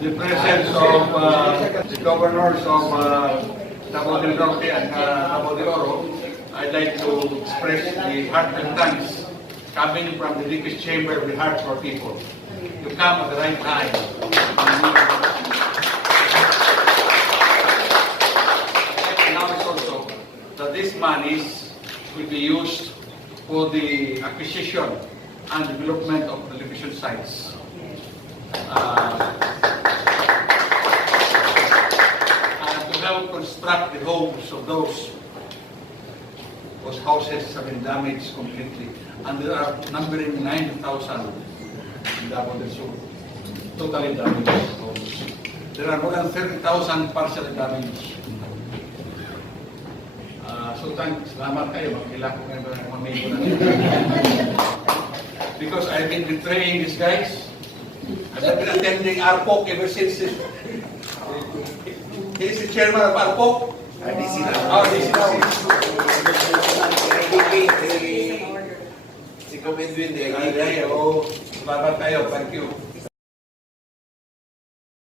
the presence of the governors of Davao del Norte and Davao de Oro, I'd like to express the heartfelt thanks coming from the deepest chamber of the heart for people to come at the right time. I announce also that these monies will be used for the acquisition and development of television sites. And to help construct the homes of those whose houses have been damaged completely. And there are numbering 9,000 in Davao del Sur, totally damaged homes. There are more than 30,000 partially damaged. So thanks, salamat kayo, magkila ko ngayon ng mga amigo na because I've been betraying these guys. I've been attending ARPOC ever since he's the chairman of ARPOC. DC na. Oh, DC now. Si Comment Win, Oh, salamat kayo, thank you.